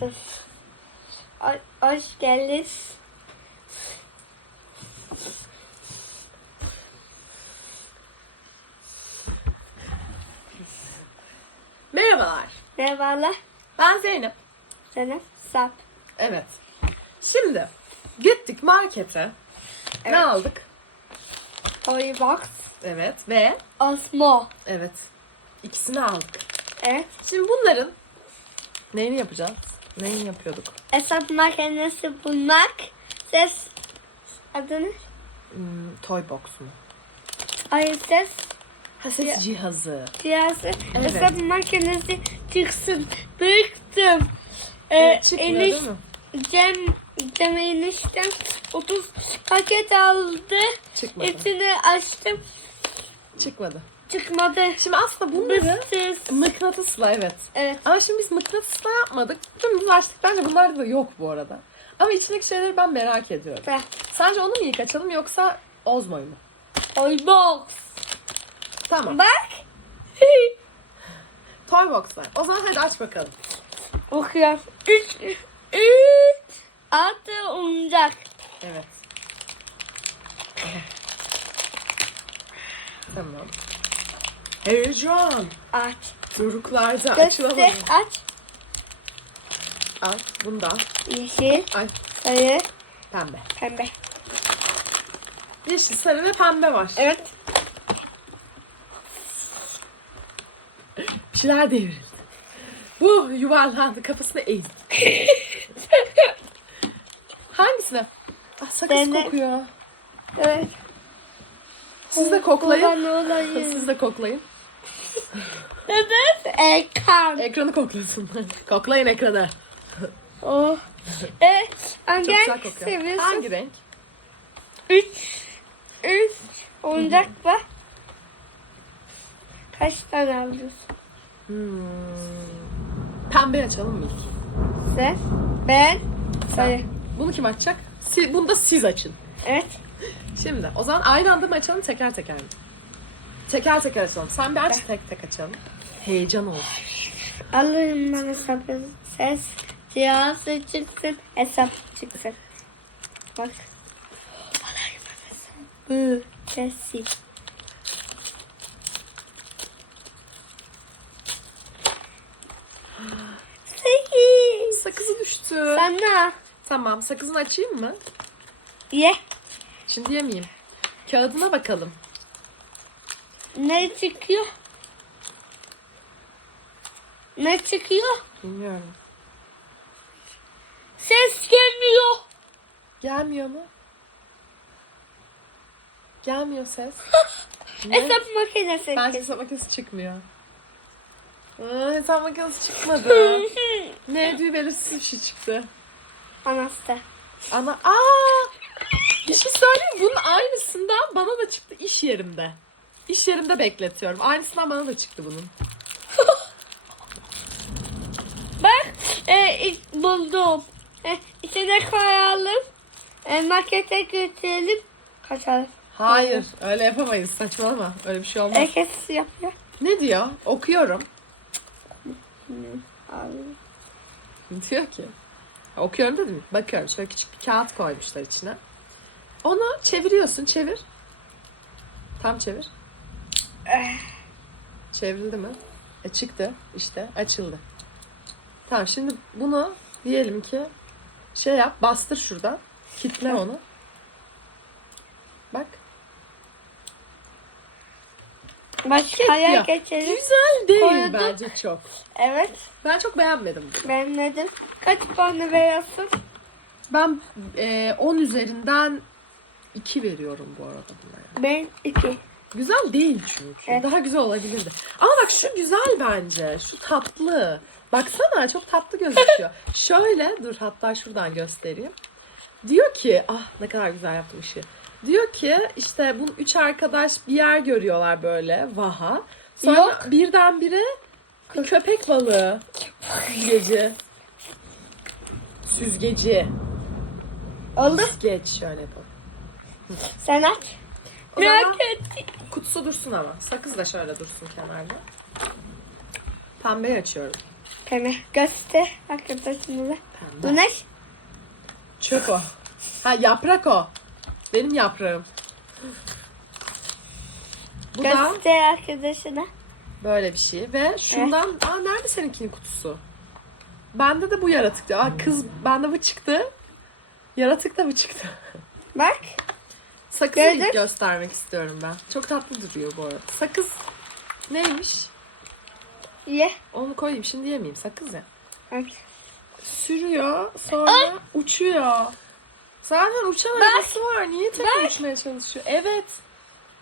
Dur. Hoş, geldiniz. Merhabalar. Merhabalar. Ben Zeynep. Zeynep Sap. Evet. Şimdi gittik markete. Ne Evet. aldık? Toybox. Evet ve Osmo. evet ikisini aldık. Evet. Şimdi bunların neyini yapacağız? Neyini yapıyorduk? Hesap makinesi bulmak. Ses. Adı ne? Hmm, toy box mu? Hayır ses. Ha ses Ya- cihazı. Cihazı. Evet. Hesap makinesi çıksın. Bıktım. Ee, Evet, çıkmıyor Elif- değil mi? Cem, Cem eniştem 30 paket aldı. Çıkmadı. Hepsini açtım. Çıkmadı. Çıkmadı. Şimdi aslında bunları Bıktım. mıknatısla evet. Evet. Ama şimdi biz mıknatısla yapmadık. Dümdüz açtık. Bence bunlar da yok bu arada. Ama içindeki şeyleri ben merak ediyorum. Bak. Sence onu mu ilk açalım yoksa Ozmo'yu mu? Toybox. Tamam. Bak. Toy box var. O zaman hadi aç bakalım. Okuyor. 3 3 Altı oyuncak. Evet. Tamam. Heyecan. Aç. Doruklarda Göster. açılamadı. Aç. Al bunu da. al. Yeşil. Ay Sarı. pembe. Pembe. Yeşil, sarı ve pembe var. Evet. Bir şeyler devrildi. Bu yuvarlandı kafasını eğdi. Hangisine? Ah, sakız Ben de- kokuyor. Evet. Siz de koklayın. Siz de koklayın. Evet. Ekran. Ekranı koklasın. koklayın ekranı. Oh. Evet. Hangi renk kokuyor. seviyorsun? Hangi renk? 3 3 oyuncak var. Kaç tane alıyorsun? Hmm. Pembe açalım mı ilk? Sen, ben, sarı. Bunu kim açacak? Si- bunu da siz açın. Evet. Şimdi o zaman aynı anda mı açalım teker teker mi? Teker teker açalım. Sen bir aç tek tek açalım. Heyecan olsun. Alırım ben hesabı. Ses cihazı çıksın, hesap çıksın. Bak. Alayım ben hesabı. Sesi. Sekiz. Sakızı düştü. Sana. Tamam sakızını açayım mı? Ye. Şimdi yemeyeyim. Kağıdına bakalım. Ne çıkıyor? Ne çıkıyor? Bilmiyorum. Ses gelmiyor. Gelmiyor mu? Gelmiyor ses. Ne? Hesap makinesi. Bence hesap makinesi çıkmıyor. Aa, hesap makinesi çıkmadı. ne bir belirsiz bir şey çıktı. Anahtar. Ana aa! Bir şey söyleyeyim bunun aynısından bana da çıktı iş yerimde. İş yerimde bekletiyorum. Aynısından bana da çıktı bunun. Bak e, ilk buldum. E, içine koyalım. E, markete götürelim. Kaçalım. Hayır, öyle yapamayız. Saçmalama. Öyle bir şey olmaz. Herkes yapıyor. Ne diyor? Okuyorum. Abi. Diyor ki. Okuyorum dedim. Bakıyorum. Şöyle küçük bir kağıt koymuşlar içine. Onu çeviriyorsun. Çevir. Tam çevir. Çevrildi mi? E çıktı. işte açıldı. Tamam şimdi bunu diyelim ki şey yap. Bastır şuradan. Kitle onu. Bak. Başkaya Ya, geçelim. Güzel değil Koydum. bence çok. Evet. Ben çok beğenmedim. Ben dedim. Kaç puanı veriyorsun? Ben e, 10 üzerinden 2 veriyorum bu arada bunlara. Ben iki. Güzel değil çünkü. Evet. Daha güzel olabilirdi. Ama bak şu güzel bence. Şu tatlı. Baksana çok tatlı gözüküyor. Şöyle dur hatta şuradan göstereyim. Diyor ki ah ne kadar güzel yaptım. Diyor ki işte bu üç arkadaş bir yer görüyorlar böyle vaha. Sonra Yok. birdenbire bir köpek balığı. Süzgeci. Süzgeci. Oldu. Süzgeç şöyle yapalım. Sen aç. O zaman-. Kutusu dursun ama. Sakız da şöyle dursun kenarda. Pembeyi açıyorum. Pembe. Göster arkadaşımıza. Bu ne? Çöp o. Ha yaprak o. Benim yaprağım. Bu da Göster arkadaşına. böyle bir şey. Ve şundan... Aa nerede seninkinin kutusu? Bende de bu yaratık. Aa kız bende bu çıktı. Yaratık da bu çıktı. Bak. Sakızı Gördün? ilk göstermek istiyorum ben. Çok tatlı duruyor bu arada. Sakız neymiş? Ye. Onu koyayım şimdi yemeyeyim. Sakız ya. Bak. Sürüyor sonra uçuyor. Zaten uçan arabası var. Niye tek uçmaya çalışıyor? Evet.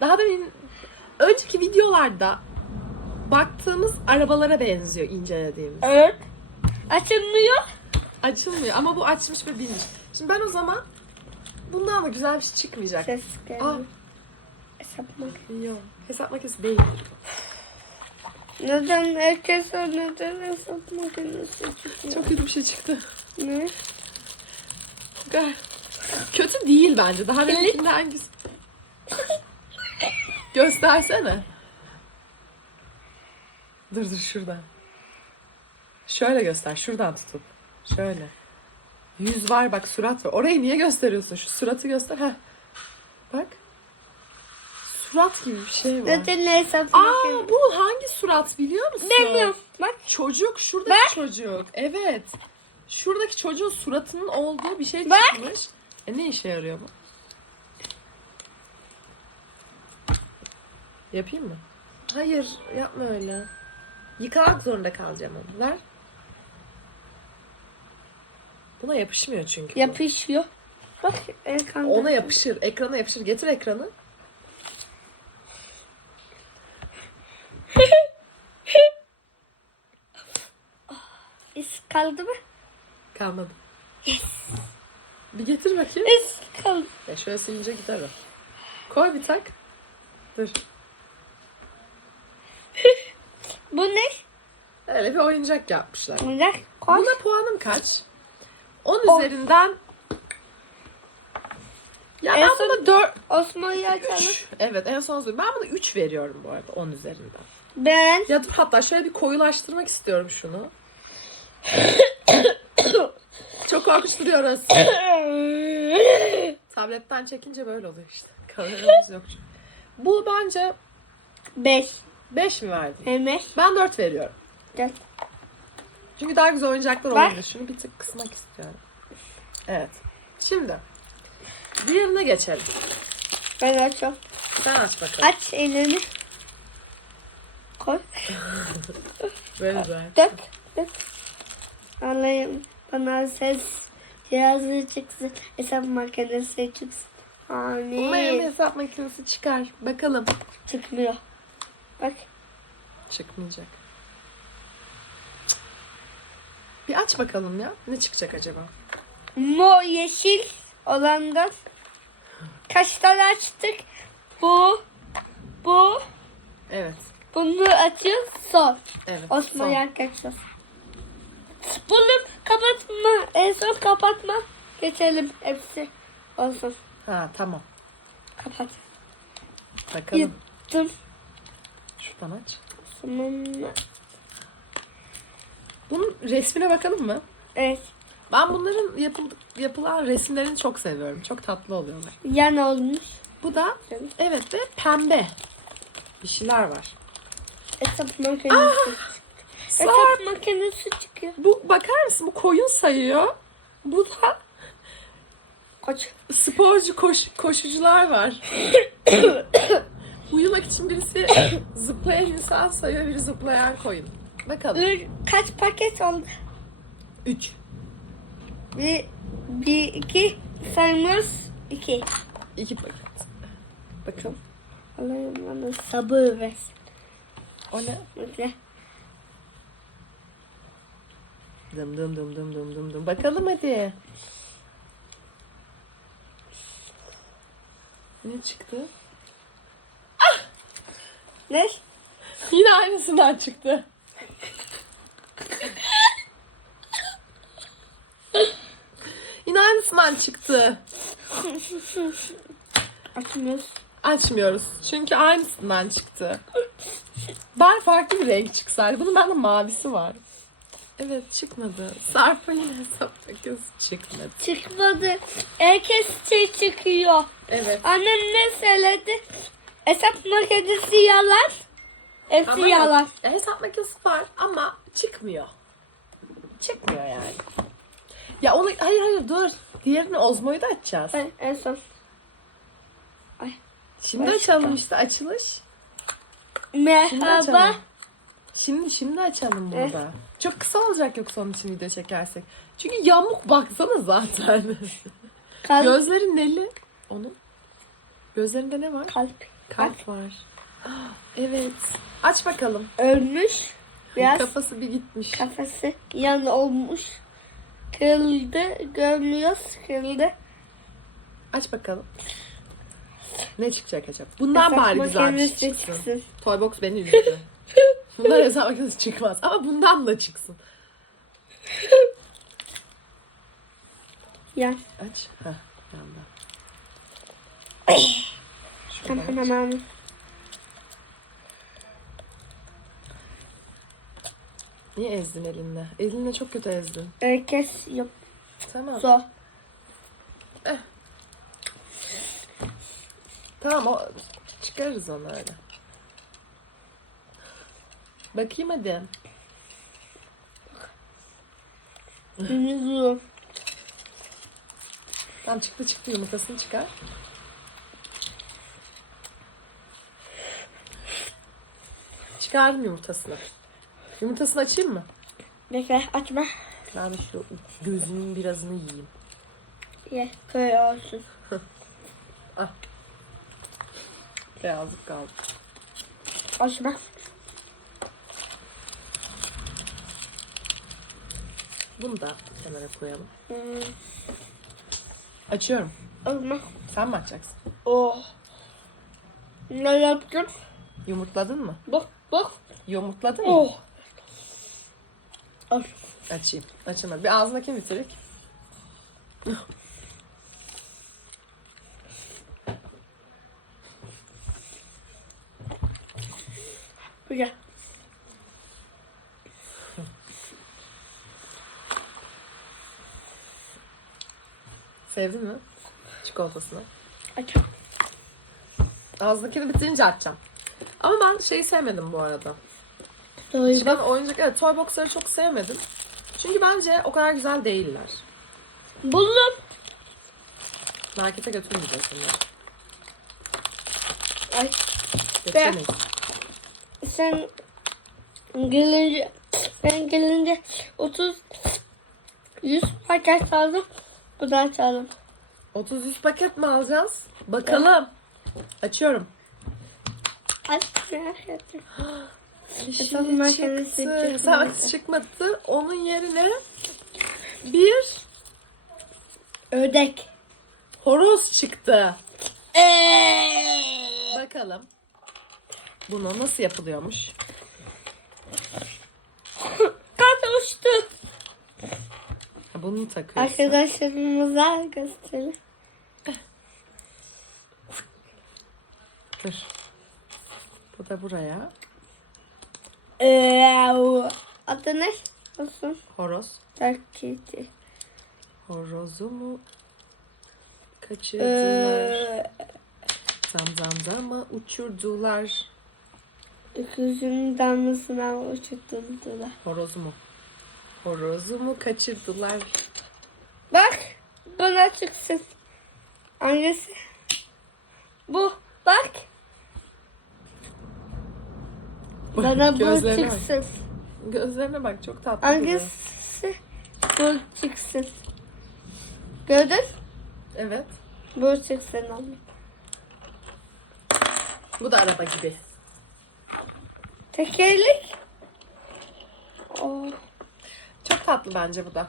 Daha da önceki videolarda baktığımız arabalara benziyor incelediğimiz. Evet. Açılmıyor. Açılmıyor ama bu açmış ve binmiş. Şimdi ben o zaman bundan da güzel bir şey çıkmayacak. Ses Aa, geldi. Hesaplamak. yok. Hesap makinesi değil. Neden herkes neden hesap makinesi çıkıyor? Çok kötü bir şey çıktı. Ne? Gel. Kötü değil bence. Daha benimkinde hangisi? Göstersene. Dur dur şuradan. Şöyle göster. Şuradan tutup. Şöyle. Yüz var bak surat var. Orayı niye gösteriyorsun? Şu suratı göster. Heh. Bak. Surat gibi bir şey var. Neden hesap Aa bu hangi surat biliyor musun? Bilmiyorum. Bak. Çocuk, şuradaki çocuk. Evet. Şuradaki çocuğun suratının olduğu bir şey Bak. çıkmış. E ne işe yarıyor bu? Yapayım mı? Hayır, yapma öyle. Yıkamak zorunda kalacağım onu. Ver. Buna yapışmıyor çünkü. bu. Yapışıyor. Bak ekranda. Ona yapışır. Ekrana yapışır. Getir ekranı. İz kaldı mı? Kalmadı. Bir getir bakayım. İz kaldı. Ya şöyle silince gider o. Koy bir tak. Dur. Bu ne? Öyle bir oyuncak yapmışlar. Bunlar koy. Buna puanım kaç? 10 On. üzerinden ya En ben son- buna 4 Osman'ı açalım. Evet en son. Ben buna 3 veriyorum bu arada 10 üzerinden. Ben. Ya dur hatta şöyle bir koyulaştırmak istiyorum şunu. Çok korkuşturuyoruz. Tabletten çekince böyle oluyor işte. Kameramız yok çünkü. Bu bence Beş. 5 mi verdin? Hemen. Ben 4 veriyorum. Dört. Çünkü daha güzel oyuncaklar Bak. olabilir. Şunu bir tık kısmak istiyorum. Evet. Şimdi diğerine geçelim. Ben açıyorum. Sen aç bakalım. Aç elini. Koy. Böyle böyle. Dök. Dök. Alayım. Bana ses cihazı çıksın. Hesap makinesi çıksın. Umarım Amin. hesap makinesi çıkar. Bakalım. Çıkmıyor. Bak. Çıkmayacak. Bir aç bakalım ya. Ne çıkacak acaba? Mor yeşil olandan kaç tane açtık? Bu. Bu. Evet. Bunu açıyor. Son. Evet. Osman son. yaklaşacağız. Bunu kapatma. En son kapatma. Geçelim hepsi. Olsun. Ha tamam. Kapat. Bakalım. Yuttum. Şuradan aç. Osman. Bunun resmine bakalım mı? Evet. Ben bunların yapıl yapılan resimlerini çok seviyorum. Çok tatlı oluyorlar. Yan olmuş. Bu da evet ve pembe. Bir şeyler var. Hesap makinesi. Sarp. Hesap makinesi çıkıyor. Bu bakar mısın? Bu koyun sayıyor. Bu da Koç. sporcu koş, koşucular var. Uyumak için birisi zıplayan insan sayıyor, biri zıplayan koyun. Bakalım. Ür- Kaç paket oldu? 3. Bir, bir iki saymıyoruz. İki. 2 paket. Bakalım. Allah'ım bana sabır versin. O ne? Hadi. Dım dım dım dım dım dım dım. Bakalım hadi. Ne çıktı? Ne? Yine aynısından çıktı. Aynısından çıktı. Açmıyoruz. Açmıyoruz. Çünkü aynısından çıktı. Ben farklı bir renk çıksaydı. Bunun bende mavisi var. Evet çıkmadı. Sarp'ın hesap makinesi çıkmadı. Çıkmadı. Herkes şey çıkıyor. Evet. Annem ne söyledi? Hesap makinesi yalan. Hepsi Ama yalan. Ya hesap makinesi var ama çıkmıyor. Çıkmıyor yani. Ya onu hayır hayır dur. Diğerini Ozmo'yu da açacağız. Ben en son. Şimdi Başka. açalım işte açılış. Şimdi Merhaba. açalım. Şimdi şimdi açalım Evet. burada. Çok kısa olacak yoksa onun için video çekersek. Çünkü yamuk baksana zaten. Kalp. Gözleri neli onun. Gözlerinde ne var? Kalp. Kalp var. Ah, Evet. Aç bakalım. Ölmüş. Biraz Kafası bir gitmiş. kafası yan olmuş. Kırıldı. Görmüyoruz. Kırıldı. Aç bakalım. Ne çıkacak acaba? Bundan Hesap bari güzel bir şey çıksın. çıksın. Toybox beni üzdü. Bundan hesap makinesi çıkmaz. Ama bundan da çıksın. Yan. Aç. Heh, yanda. Tamam Şuradan aç. tamam. Niye ezdin elinde? Elinle çok kötü ezdin. Herkes yok. Tamam. Zor. Tamam o çıkarırız onu öyle. Bakayım hadi. Zor. Tamam çıktı çıktı yumurtasını çıkar. Çıkardım yumurtasını. Yumurtasını açayım mı? Bekle açma. Ben şu gözünün birazını yiyeyim. Ye. Köy olsun. Beyazlık kaldı. Açma. Bunu da kenara koyalım. Hmm. Açıyorum. Olma. Sen mi açacaksın? Oh. Ne yaptın? Yumurtladın mı? Bak bak. Yumurtladın mı? Oh. Al. Açayım. Açamadım. Bir ağzındakini bitirek. Güzel. Sevdin mi? Çikolatasını. Aç. Ağzındakini bitirince açacağım. Ama ben şeyi sevmedim bu arada. Doğru Ben oyuncak, evet toy box'ları çok sevmedim. Çünkü bence o kadar güzel değiller. Buldum. Markete götürmeyeceğiz bunları. Ay. Götüremeyiz. Sen gelince ben gelince 30 100 paket aldım. Bu da çaldım. 30-100 paket mi alacağız? Bakalım. Açıyorum. Aç Hesap makinesi çıktı. makinesi çıkmadı. Onun yerine bir Ördek. horoz çıktı. Eee. Bakalım. Bunu nasıl yapılıyormuş? Kan uçtu. Ha, Bunu takıyorsun. Arkadaşlarımıza gösterelim. Dur. Bu da buraya. Adı ne? Olsun. Horoz. Takiti. Horozu mu kaçırdılar? Zam zam zama uçurdular. Öküzün damlasına uçurtuldular. Horozu mu? Horozu mu kaçırdılar? Bak. Buna çıksın. Hangisi? Bu. Bak. Bana bu Gözlerine bak. çıksın. Gözlerine bak çok tatlı. duruyor. Hangisi? Bu çıksın. Gördün? Evet. Bu çıksın anne. Bu da araba gibi. Tekerlek. Oh. Çok tatlı bence bu da.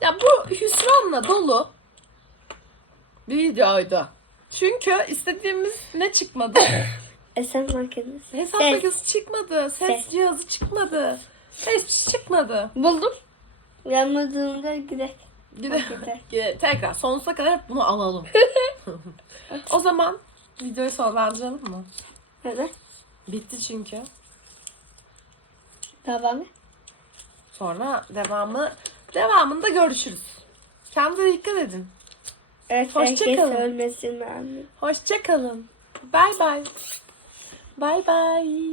Ya bu hüsranla dolu bir videoydu. Çünkü istediğimiz ne çıkmadı? Esen makinesi. Hesap Ses. makinesi çıkmadı. Ses, Ses. cihazı çıkmadı. Ses çıkmadı. Buldum. Yanmadığında gidelim. Gide Gider. Ge- tekrar sonsuza kadar hep bunu alalım. o zaman videoyu sonlandıralım mı? Neden? Bitti çünkü. Devam et. Sonra devamı devamında görüşürüz. Kendinize dikkat edin. Evet, Hoşça herkes kalın. ölmesin anne. Hoşça kalın. Bay bay. Bay bay.